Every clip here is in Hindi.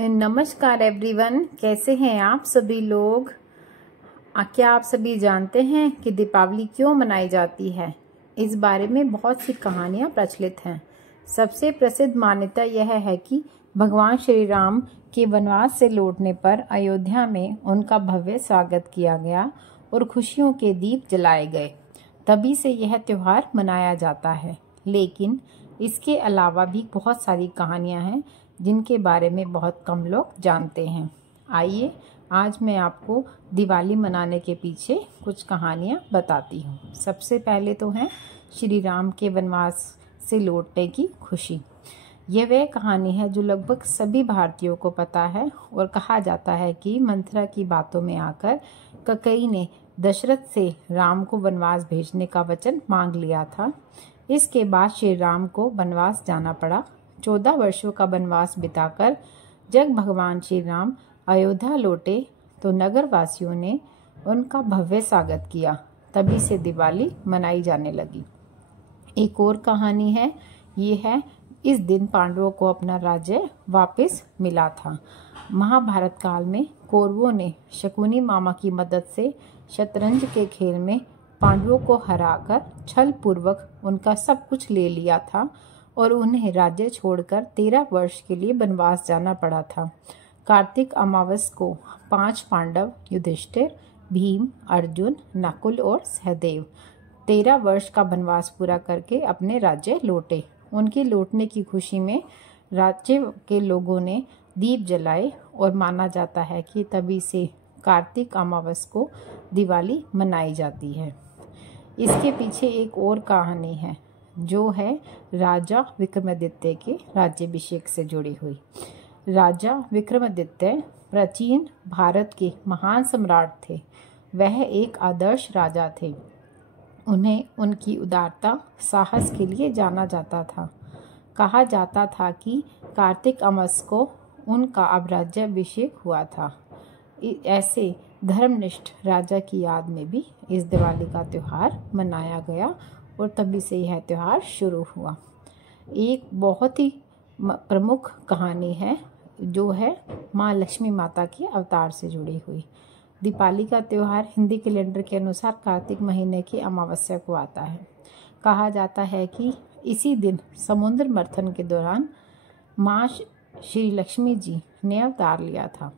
नमस्कार एवरीवन, कैसे हैं आप सभी लोग। क्या आप सभी जानते हैं कि दीपावली क्यों मनाई जाती है? इस बारे में बहुत सी कहानियां प्रचलित हैं। सबसे प्रसिद्ध मान्यता यह है कि भगवान श्री राम के वनवास से लौटने पर अयोध्या में उनका भव्य स्वागत किया गया और खुशियों के दीप जलाए गए। तभी से यह त्योहार मनाया जाता है। लेकिन इसके अलावा भी बहुत सारी कहानियां हैं जिनके बारे में बहुत कम लोग जानते हैं। आइए आज मैं आपको दिवाली मनाने के पीछे कुछ कहानियां बताती हूँ। सबसे पहले तो है श्री राम के वनवास से लौटने की खुशी। यह वह कहानी है जो लगभग सभी भारतीयों को पता है और कहा जाता है कि मंथरा की बातों में आकर कैकेयी ने दशरथ से राम को वनवास भेजने का वचन मांग लिया था। इसके बाद श्री राम को वनवास जाना पड़ा। 14 वर्षों का वनवास बिताकर जब भगवान श्री राम अयोध्या लौटे तो नगर वासियों ने उनका भव्य स्वागत किया। तभी से दिवाली मनाई जाने लगी। एक और कहानी है, ये है इस दिन पांडवों को अपना राज्य वापस मिला था। महाभारत काल में कौरवों ने शकुनी मामा की मदद से शतरंज के खेल में पांडवों को हराकर छल पूर्वक उनका सब कुछ ले लिया था और उन्हें राज्य छोड़कर 13 वर्ष के लिए वनवास जाना पड़ा था। कार्तिक अमावस को 5 पांडव युधिष्ठिर, भीम, अर्जुन, नकुल और सहदेव 13 वर्ष का वनवास पूरा करके अपने राज्य लौटे। उनके लौटने की खुशी में राज्य के लोगों ने दीप जलाए और माना जाता है कि तभी से कार्तिक अमावस को दिवाली मनाई जाती है। इसके पीछे एक और कहानी है जो है राजा विक्रमादित्य के राज्याभिषेक से जुड़ी हुई। राजा विक्रमादित्य प्राचीन भारत के महान सम्राट थे। वह एक आदर्श राजा थे। उन्हें उनकी उदारता, साहस के लिए जाना जाता था। कहा जाता था कि कार्तिक अमावस को उनका अब राज्याभिषेक हुआ था। ऐसे धर्मनिष्ठ राजा की याद में भी इस दिवाली का त्योहार मनाया गया और तभी से यह त्योहार शुरू हुआ। एक बहुत ही प्रमुख कहानी है जो है माँ लक्ष्मी माता के अवतार से जुड़ी हुई। दीपावली का त्योहार हिंदी कैलेंडर के अनुसार कार्तिक महीने की अमावस्या को आता है। कहा जाता है कि इसी दिन समुद्र मंथन के दौरान माँ श्री लक्ष्मी जी ने अवतार लिया था।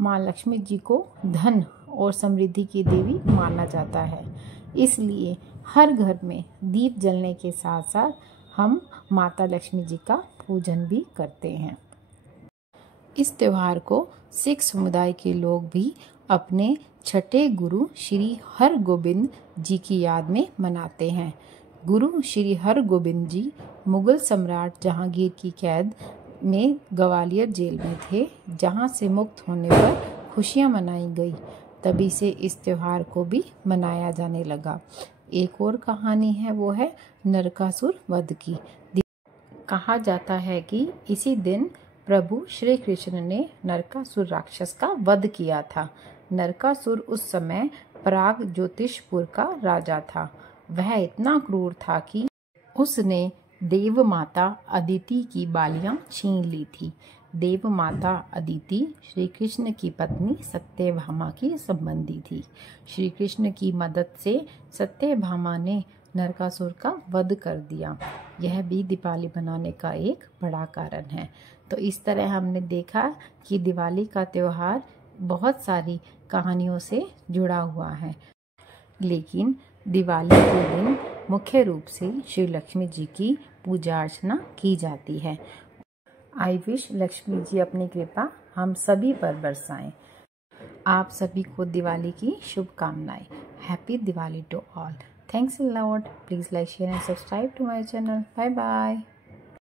माँ लक्ष्मी जी को धन और समृद्धि की देवी माना जाता है। इसलिए हर घर में दीप जलने के साथ साथ हम माता लक्ष्मी जी का पूजन भी करते हैं। इस त्योहार को सिख समुदाय के लोग भी अपने छठे गुरु श्री हरगोबिंद जी की याद में मनाते हैं। गुरु श्री हरगोबिंद जी मुगल सम्राट जहांगीर की कैद में ग्वालियर जेल में थे, जहां से मुक्त होने पर खुशियां मनाई गई। तभी से इस त्योहार को भी मनाया जाने लगा। एक और कहानी है, वो है नरकासुर वध की। कहा जाता है कि इसी दिन प्रभु श्री कृष्ण ने नरकासुर राक्षस का वध किया था। नरकासुर उस समय प्राग ज्योतिषपुर का राजा था। वह इतना क्रूर था कि उसने देव माता अदिति की बालियां छीन ली थी। देव माता अदिति श्री कृष्ण की पत्नी सत्यभामा की संबंधी थी। श्री कृष्ण की मदद से सत्यभामा ने नरकासुर का वध कर दिया। यह भी दिवाली मनाने का एक बड़ा कारण है। तो इस तरह हमने देखा कि दिवाली का त्योहार बहुत सारी कहानियों से जुड़ा हुआ है। लेकिन दिवाली के दिन मुख्य रूप से श्री लक्ष्मी जी की पूजा अर्चना की जाती है। आई विश लक्ष्मी जी अपनी कृपा हम सभी पर बरसाएं। आप सभी को दिवाली की शुभकामनाएं। Happy Diwali to all. Thanks a lot. Please like, share and subscribe to my channel. Bye bye.